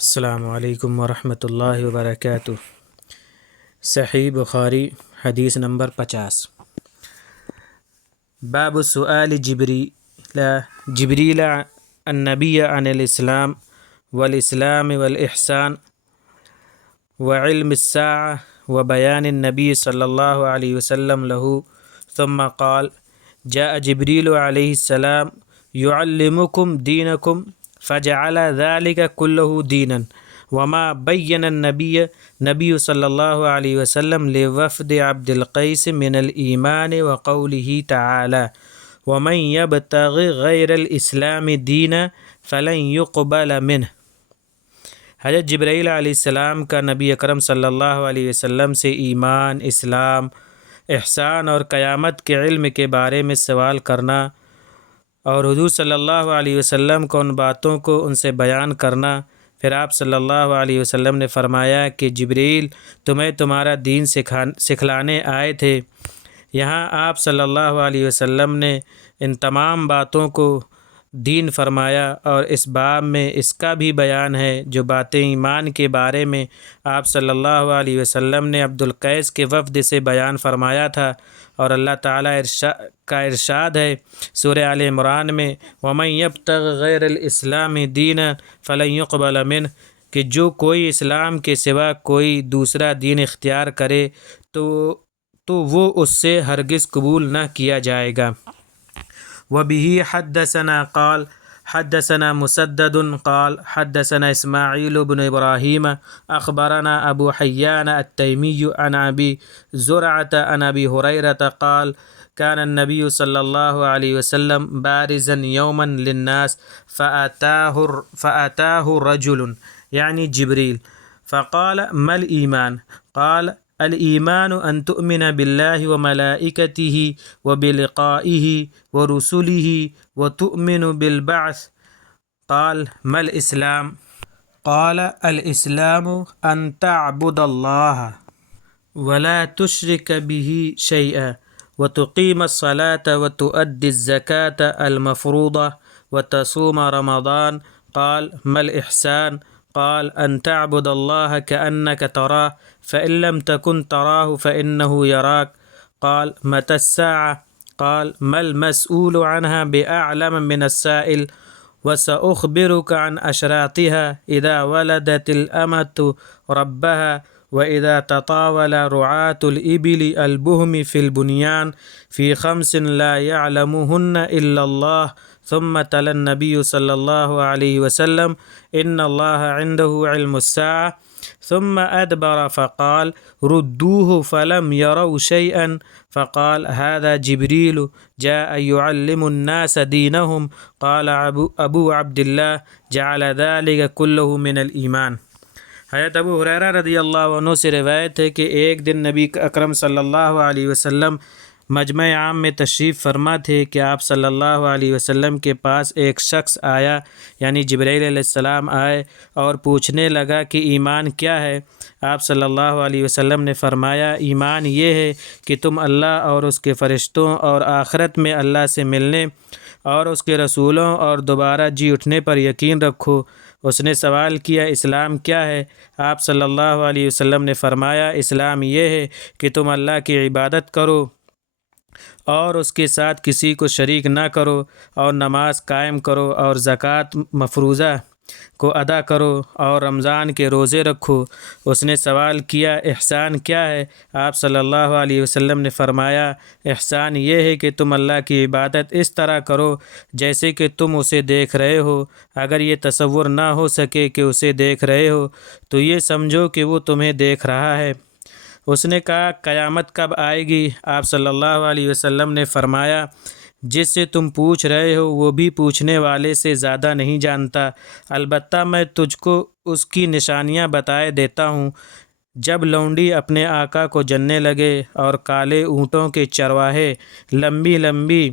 السلام علیکم ورحمۃ اللہ وبرکاتہ۔ صحیح بخاری حدیث نمبر 50۔ باب سؤال جبریل النبی عن الاسلام والاسلام والاحسان وعلم الساعة وبيان النبي صلى الله عليه وسلم له ثم قال جاء جبريل عليه السلام يعلمكم دينكم فجعل ذلك كله دينا وما بين النبي صلى الله عليه وسلم لوفد عبد القيس من الإيمان وقوله تعالى ومن يبتغ غير الإسلام دينا فلن يقبل منه۔ حضرت جبرائیل علیہ السلام کا نبی اکرم صلی اللہ علیہ وسلم سے ایمان، اسلام، احسان اور قیامت کے علم کے بارے میں سوال کرنا اور حضور صلی اللہ علیہ وسلم کو ان باتوں کو ان سے بیان کرنا۔ پھر آپ صلی اللہ علیہ وسلم نے فرمایا کہ جبریل تمہیں تمہارا دین سکھلانے آئے تھے۔ یہاں آپ صلی اللہ علیہ وسلم نے ان تمام باتوں کو دین فرمایا، اور اس باب میں اس کا بھی بیان ہے جو باتیں ایمان کے بارے میں آپ صلی اللہ علیہ وسلم نے عبد القیس کے وفد سے بیان فرمایا تھا، اور اللہ تعالیٰ کا ارشاد ہے سورہ آل عمران میں وَمَن يَبْتَغِ غَيْرَ الْإِسْلَامِ دِينًا فَلَن يُقْبَلَ مِنْهُ، کہ جو کوئی اسلام کے سوا کوئی دوسرا دین اختیار کرے تو وہ اس سے ہرگز قبول نہ کیا جائے گا۔ وَبِهِ حَدَّثَنَا قال حدثنا مسدد قال حدثنا اسماعیل بن ابراہیم اخبرنا ابو حیان التیمی عن ابی زرعة عن ابی ہریرة قال كان النبي صلى الله عليه وسلم بارزا يوما للناس فأتاه رجل يعني جبريل فقال ما الإيمان؟ قال الإيمان أن تؤمن بالله وملائكته وبلقائه ورسله وتؤمن بالبعث۔ قال ما الإسلام؟ قال الإسلام أن تعبد الله ولا تشرك به شيئا وتقيم الصلاة وتؤدي الزكاة المفروضة وتصوم رمضان۔ قال ما الإحسان؟ قال أن تعبد الله كأنك تراه فإن لم تكن تراه فإنه يراك۔ قال متى الساعة؟ قال ما المسؤول عنها بأعلم من السائل وسأخبرك عن أشراطها إذا ولدت الأمة ربها وإذا تطاول رعاة الإبل البهم في البنيان في 5 لا يعلمهن إلا الله۔ ثم تلا النبي صلى الله عليه وسلم إن الله عنده علم الساعة ثم أدبر فقال ردوه فلم يروا شيئا فقال هذا جبريل جاء يعلم الناس دينهم۔ قال أبو عبد الله جعل ذلك كله من الإيمان۔ حضرت ابو ہریرہ رضی اللہ عنہ سے روایت ہے کہ ایک دن نبی اکرم صلی اللہ علیہ وسلم مجمع عام میں تشریف فرما تھے کہ آپ صلی اللہ علیہ وسلم کے پاس ایک شخص آیا، یعنی جبرائیل علیہ السلام آئے اور پوچھنے لگا کہ ایمان کیا ہے؟ آپ صلی اللہ علیہ وسلم نے فرمایا ایمان یہ ہے کہ تم اللہ اور اس کے فرشتوں اور آخرت میں اللہ سے ملنے اور اس کے رسولوں اور دوبارہ جی اٹھنے پر یقین رکھو۔ اس نے سوال کیا اسلام کیا ہے؟ آپ صلی اللہ علیہ وسلم نے فرمایا اسلام یہ ہے کہ تم اللہ کی عبادت کرو اور اس کے ساتھ کسی کو شریک نہ کرو، اور نماز قائم کرو اور زکوٰۃ مفروضہ کو ادا کرو اور رمضان کے روزے رکھو۔ اس نے سوال کیا احسان کیا ہے؟ آپ صلی اللہ علیہ وسلم نے فرمایا احسان یہ ہے کہ تم اللہ کی عبادت اس طرح کرو جیسے کہ تم اسے دیکھ رہے ہو۔ اگر یہ تصور نہ ہو سکے کہ اسے دیکھ رہے ہو تو یہ سمجھو کہ وہ تمہیں دیکھ رہا ہے۔ اس نے کہا قیامت کب آئے گی؟ آپ صلی اللہ علیہ وسلم نے فرمایا جس سے تم پوچھ رہے ہو وہ بھی پوچھنے والے سے زیادہ نہیں جانتا، البتہ میں تجھ کو اس کی نشانیاں بتائے دیتا ہوں۔ جب لونڈی اپنے آقا کو جننے لگے اور کالے اونٹوں کے چرواہے لمبی لمبی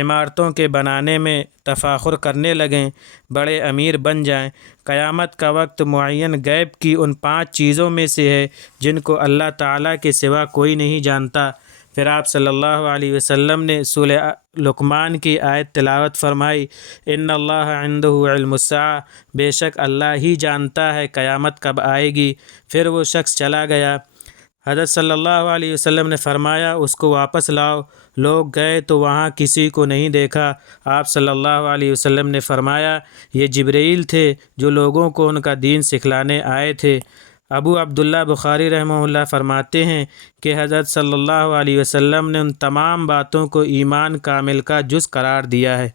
عمارتوں کے بنانے میں تفاخر کرنے لگیں، بڑے امیر بن جائیں، قیامت کا وقت معین غیب کی ان 5 چیزوں میں سے ہے جن کو اللہ تعالیٰ کے سوا کوئی نہیں جانتا۔ پھر آپ صلی اللہ علیہ وسلم نے لقمان کی آیت تلاوت فرمائی، ان اللہ عندہ علم الساعہ، بے شک اللہ ہی جانتا ہے قیامت کب آئے گی۔ پھر وہ شخص چلا گیا۔ حضرت صلی اللہ علیہ وسلم نے فرمایا اس کو واپس لاؤ۔ لوگ گئے تو وہاں کسی کو نہیں دیکھا۔ آپ صلی اللہ علیہ وسلم نے فرمایا یہ جبرائیل تھے جو لوگوں کو ان کا دین سکھلانے آئے تھے۔ ابو عبداللہ بخاری رحمہ اللہ فرماتے ہیں کہ حضرت صلی اللہ علیہ وسلم نے ان تمام باتوں کو ایمان کامل کا جز قرار دیا ہے۔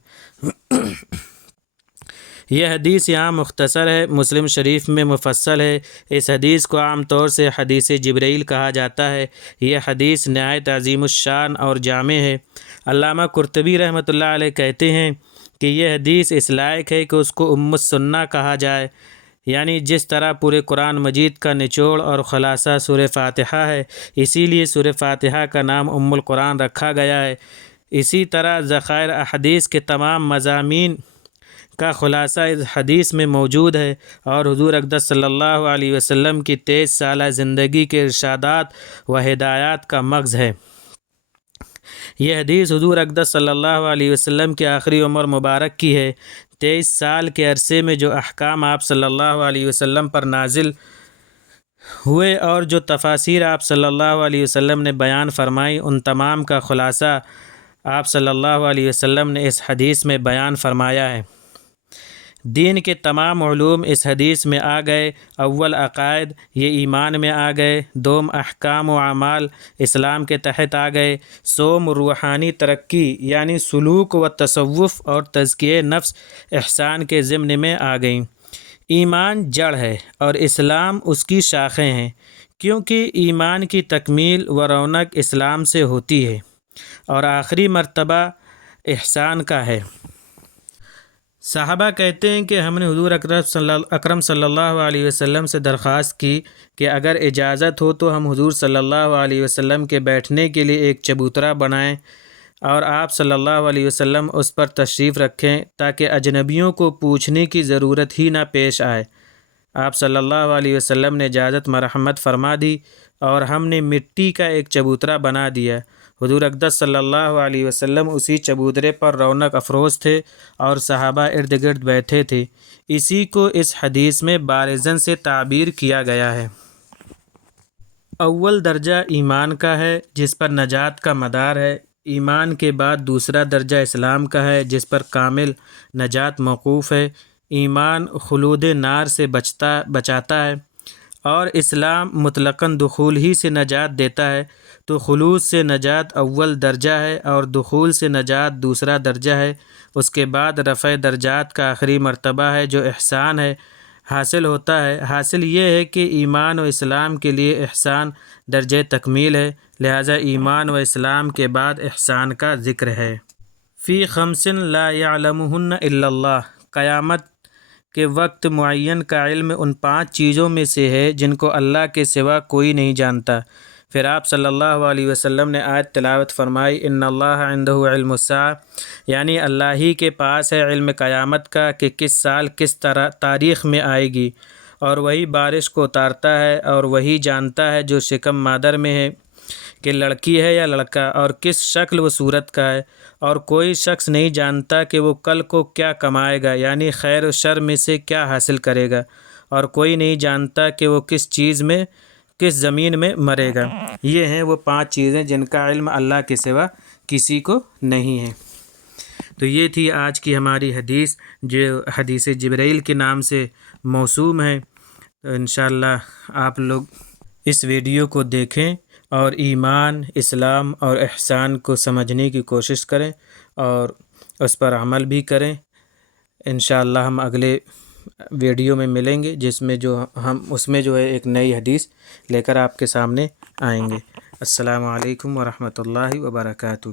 یہ حدیث یہاں مختصر ہے، مسلم شریف میں مفصل ہے۔ اس حدیث کو عام طور سے حدیث جبرائیل کہا جاتا ہے۔ یہ حدیث نہایت عظیم الشان اور جامع ہے۔ علامہ قرطبی رحمۃ اللہ علیہ کہتے ہیں کہ یہ حدیث اس لائق ہے کہ اس کو ام السنہ کہا جائے، یعنی جس طرح پورے قرآن مجید کا نچوڑ اور خلاصہ سورہ فاتحہ ہے، اسی لیے سورہ فاتحہ کا نام ام القرآن رکھا گیا ہے۔ اسی طرح ذخائر احادیث کے تمام مضامین کا خلاصہ اس حدیث میں موجود ہے اور حضور اقدس صلی اللہ علیہ وسلم کی 23 سالہ زندگی کے ارشادات و ہدایات کا مغز ہے۔ یہ حدیث حضور اقدس صلی اللہ علیہ وسلم کی آخری عمر مبارک کی ہے۔ 23 سال کے عرصے میں جو احکام آپ صلی اللہ علیہ وسلم پر نازل ہوئے اور جو تفاسیر آپ صلی اللہ علیہ وسلم نے بیان فرمائی، ان تمام کا خلاصہ آپ صلی اللہ علیہ وسلم نے اس حدیث میں بیان فرمایا ہے۔ دین کے تمام علوم اس حدیث میں آ گئے۔ اول عقائد یہ ایمان میں آ گئے، دوم احکام و اعمال اسلام کے تحت آ گئے، سوم روحانی ترقی یعنی سلوک و تصوف اور تزکیہ نفس احسان کے ضمن میں آ گئیں۔ ایمان جڑ ہے اور اسلام اس کی شاخیں ہیں، کیونکہ ایمان کی تکمیل و رونق اسلام سے ہوتی ہے اور آخری مرتبہ احسان کا ہے۔ صحابہ کہتے ہیں کہ ہم نے حضور اکرم صلی اللہ علیہ وسلم سے درخواست کی کہ اگر اجازت ہو تو ہم حضور صلی اللہ علیہ وسلم کے بیٹھنے کے لیے ایک چبوترا بنائیں اور آپ صلی اللہ علیہ وسلم اس پر تشریف رکھیں تاکہ اجنبیوں کو پوچھنے کی ضرورت ہی نہ پیش آئے۔ آپ صلی اللہ علیہ وسلم نے اجازت مرحمت فرما دی اور ہم نے مٹی کا ایک چبوترا بنا دیا۔ حضور اقدس صلی اللہ علیہ وسلم اسی چبوترے پر رونق افروز تھے اور صحابہ ارد گرد بیٹھے تھے۔ اسی کو اس حدیث میں بارزن سے تعبیر کیا گیا ہے۔ اول درجہ ایمان کا ہے جس پر نجات کا مدار ہے۔ ایمان کے بعد دوسرا درجہ اسلام کا ہے جس پر کامل نجات موقوف ہے۔ ایمان خلود نار سے بچاتا ہے اور اسلام مطلقاً دخول ہی سے نجات دیتا ہے، تو خلود سے نجات اول درجہ ہے اور دخول سے نجات دوسرا درجہ ہے۔ اس کے بعد رفع درجات کا آخری مرتبہ ہے جو احسان ہے، حاصل ہوتا ہے۔ حاصل یہ ہے کہ ایمان و اسلام کے لیے احسان درجہ تکمیل ہے، لہذا ایمان و اسلام کے بعد احسان کا ذکر ہے۔ فی خمس لا یعلمہن الا اللہ، قیامت کے وقت معین کا علم ان 5 چیزوں میں سے ہے جن کو اللہ کے سوا کوئی نہیں جانتا۔ پھر آپ صلی اللہ علیہ وسلم نے آیت تلاوت فرمائی، ان اللہ عندہ علم الساعہ، یعنی اللہ ہی کے پاس ہے علم قیامت کا کہ کس سال کس تاریخ میں آئے گی، اور وہی بارش کو اتارتا ہے اور وہی جانتا ہے جو شکم مادر میں ہے کہ لڑکی ہے یا لڑکا اور کس شکل و صورت کا ہے، اور کوئی شخص نہیں جانتا کہ وہ کل کو کیا کمائے گا، یعنی خیر و شر میں سے کیا حاصل کرے گا، اور کوئی نہیں جانتا کہ وہ کس زمین میں مرے گا۔ یہ ہیں وہ 5 چیزیں جن کا علم اللہ کے سوا کسی کو نہیں ہے۔ تو یہ تھی آج کی ہماری حدیث جو حدیث جبرائیل کے نام سے موسوم ہے۔ تو انشاءاللہ آپ لوگ اس ویڈیو کو دیکھیں اور ایمان، اسلام اور احسان کو سمجھنے کی کوشش کریں اور اس پر عمل بھی کریں۔ انشاءاللہ ہم اگلے ویڈیو میں ملیں گے جس میں اس میں جو ہے ایک نئی حدیث لے کر آپ کے سامنے آئیں گے۔ السلام علیکم ورحمۃ اللہ وبرکاتہ۔